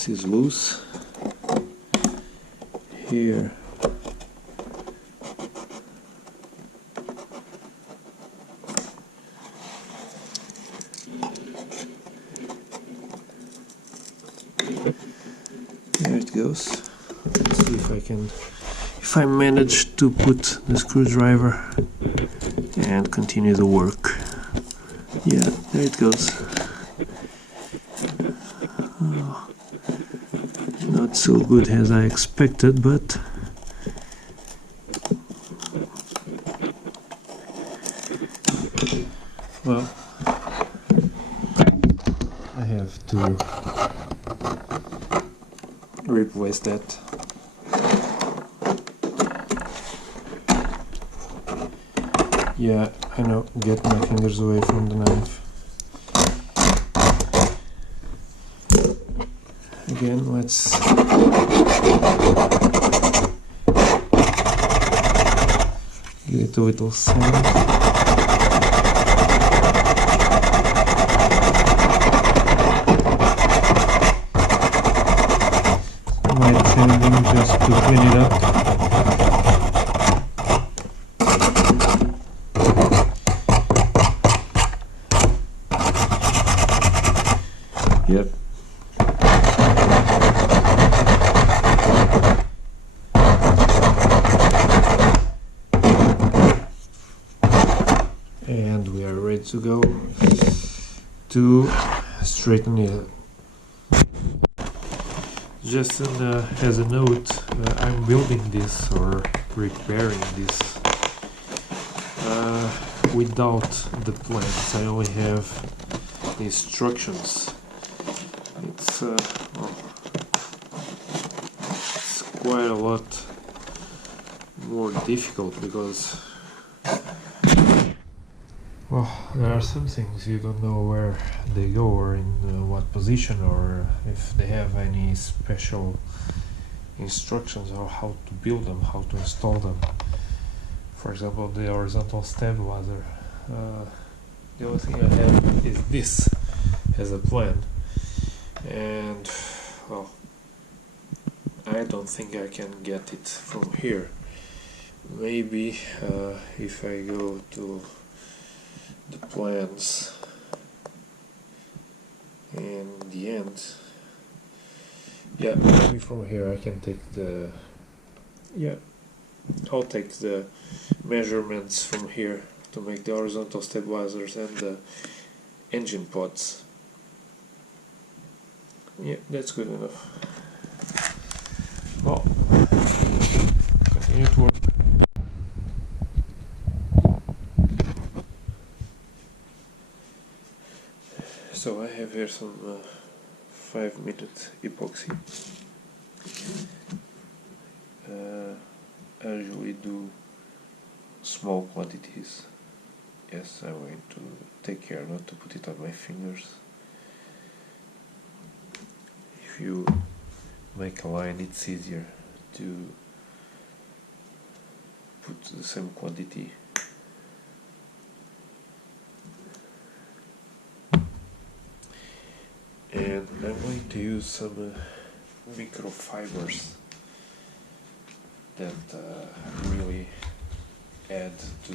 this is loose. Here there it goes. Let's see if I manage to put the screwdriver and continue the work. Yeah, there it goes. Oh, not so good as I expected, but well, I have to replace that. Yeah, I know, get my fingers away from the knife. Again, let's give it a little sand. Light sanding just to clean it up. Yep. And we are ready to go to straighten it up. Just as a note, I'm building this or repairing this without the plans. I only have the instructions. It's quite a lot more difficult because, well, there are some things you don't know where they go or in what position, or if they have any special instructions or how to build them, how to install them. For example, the horizontal stabilizer. The only thing I have is this as a plan, and well, I don't think I can get it from here. Maybe if I go to the plans and the end, yeah, maybe from here I can take the, yeah, I'll take the measurements from here to make the horizontal stabilizers and the engine pods. Yeah, that's good enough. Well, continue to work. So I have here some 5-minute epoxy. I usually do small quantities. Yes, I'm going to take care not to put it on my fingers. If you make a line, it's easier to put the same quantity. And I'm going to use some microfibers that really add to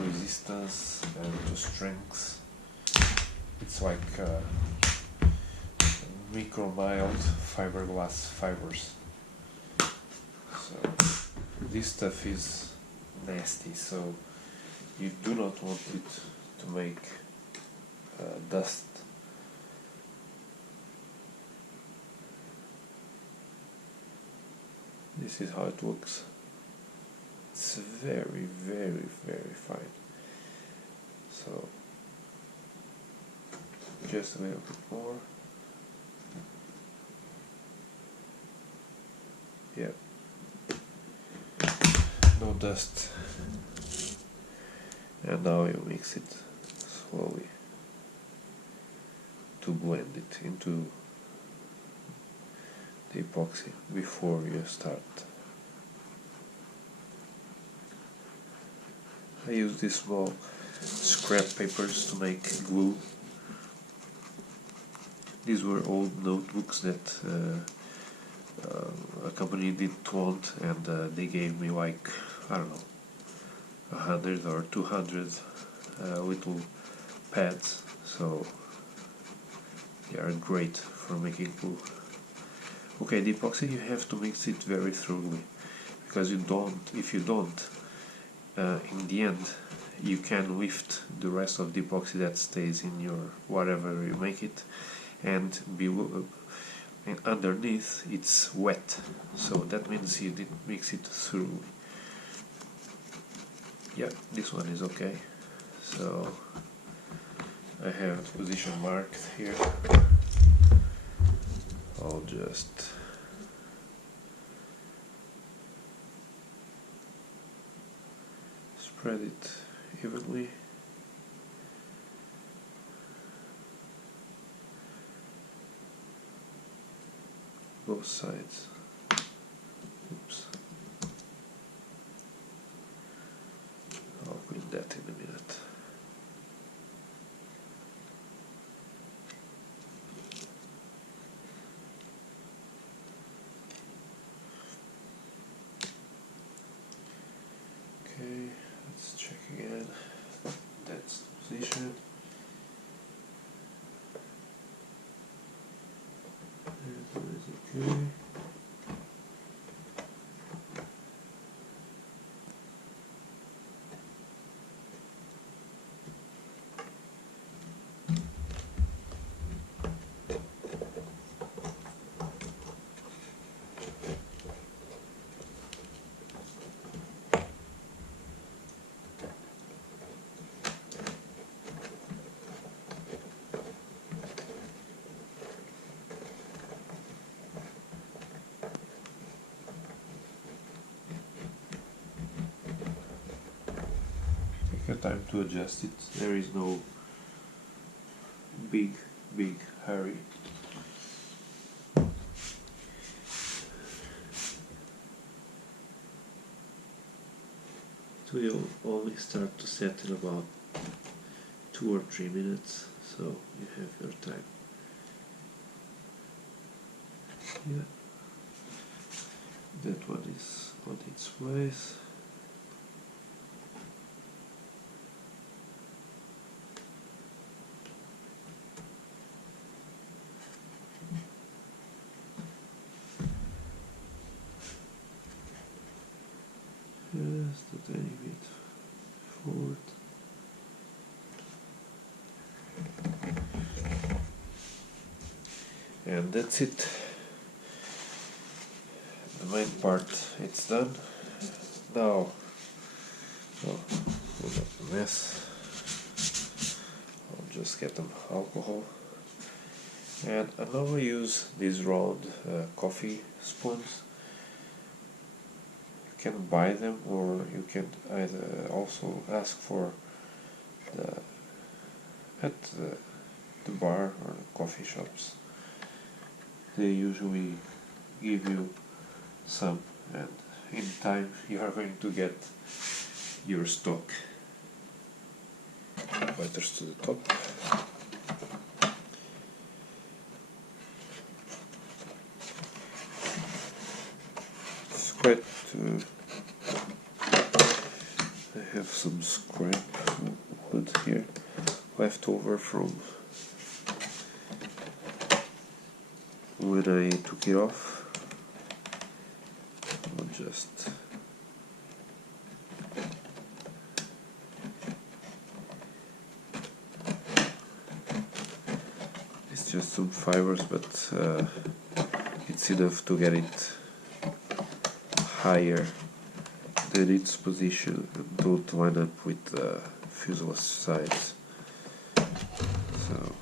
resistance and to strength. It's like micro mild fiberglass fibers. So this stuff is nasty, so you do not want it to make dust. This is how it looks. It's very, very, very fine. So just a little bit more. Yeah. No dust. And now you mix it slowly to blend it into the epoxy before you start. I use these small scrap papers to make glue. These were old notebooks that a company didn't want, and they gave me like, I don't know, 100 or 200 little pads, so they are great for making glue. Okay, the epoxy you have to mix it very thoroughly, because if you don't, in the end you can lift the rest of the epoxy that stays in your whatever you make it, and below and underneath it's wet, so that means you didn't mix it thoroughly. Yeah, this one is okay, so I have the position marked here. I'll just spread it evenly. Both sides. Oops. I'll clean that in a minute. Okay, let's check again. That's the position. And that is okay. Take your time to adjust it. There is no big hurry. It will only start to set in about 2 or 3 minutes, so you have your time. Yeah, that one is on its place. Just a tiny bit forward. And that's it. The main part, it's done. Now, clean up the mess. I'll just get some alcohol. And I normally use these round coffee spoons. You can buy them, or you can either also ask for at the bar or the coffee shops. They usually give you some, and in time you are going to get your stock. Lighters to the top. It's quite I have some scrap wood here left over from when I took it off. I'll just it's just some fibers, but it's enough to get it higher than its position and don't line up with the fuselage sides. So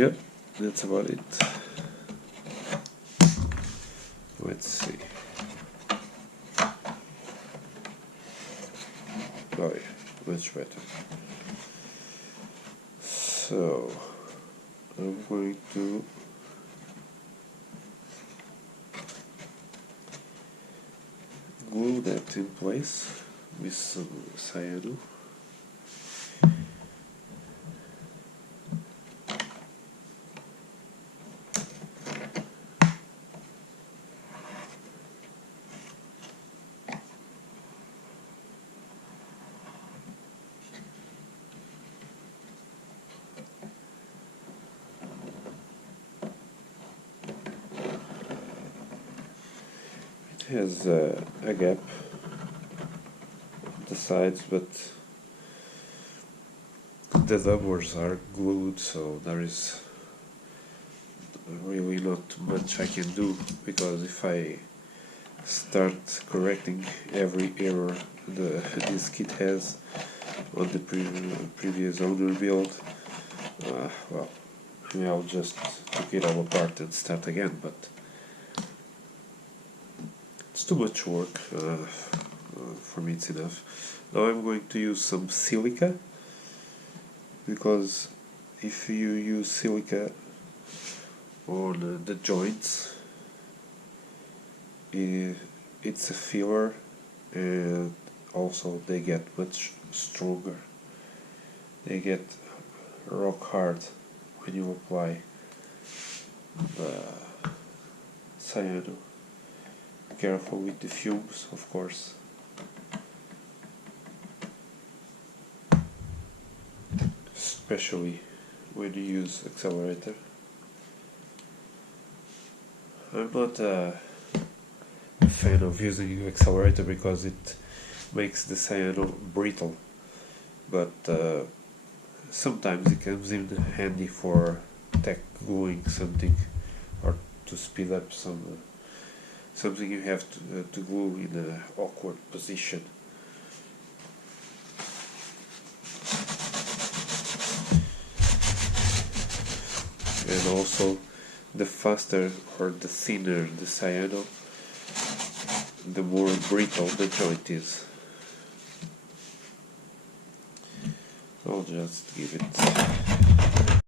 Yep, that's about it. Let's see. Oh yeah, much better. So I'm going to glue that in place with some cyano. It has a gap on the sides, but the doublers are glued, so there is really not much I can do, because if I start correcting every error this kit has on the previous owner build, well, I'll just take it all apart and start again, but it's too much work. For me it's enough. Now I'm going to use some silica, because if you use silica on the joints, it's a filler, and also they get much stronger. They get rock hard when you apply the cyano. Careful with the fumes, of course. Especially when you use accelerator. I'm not a fan of using accelerator because it makes the cyano brittle, but sometimes it comes in handy for tech gluing something, or to speed up something you have to glue in an awkward position. And also, the faster or the thinner the cyano, the more brittle the joint is. I'll just give it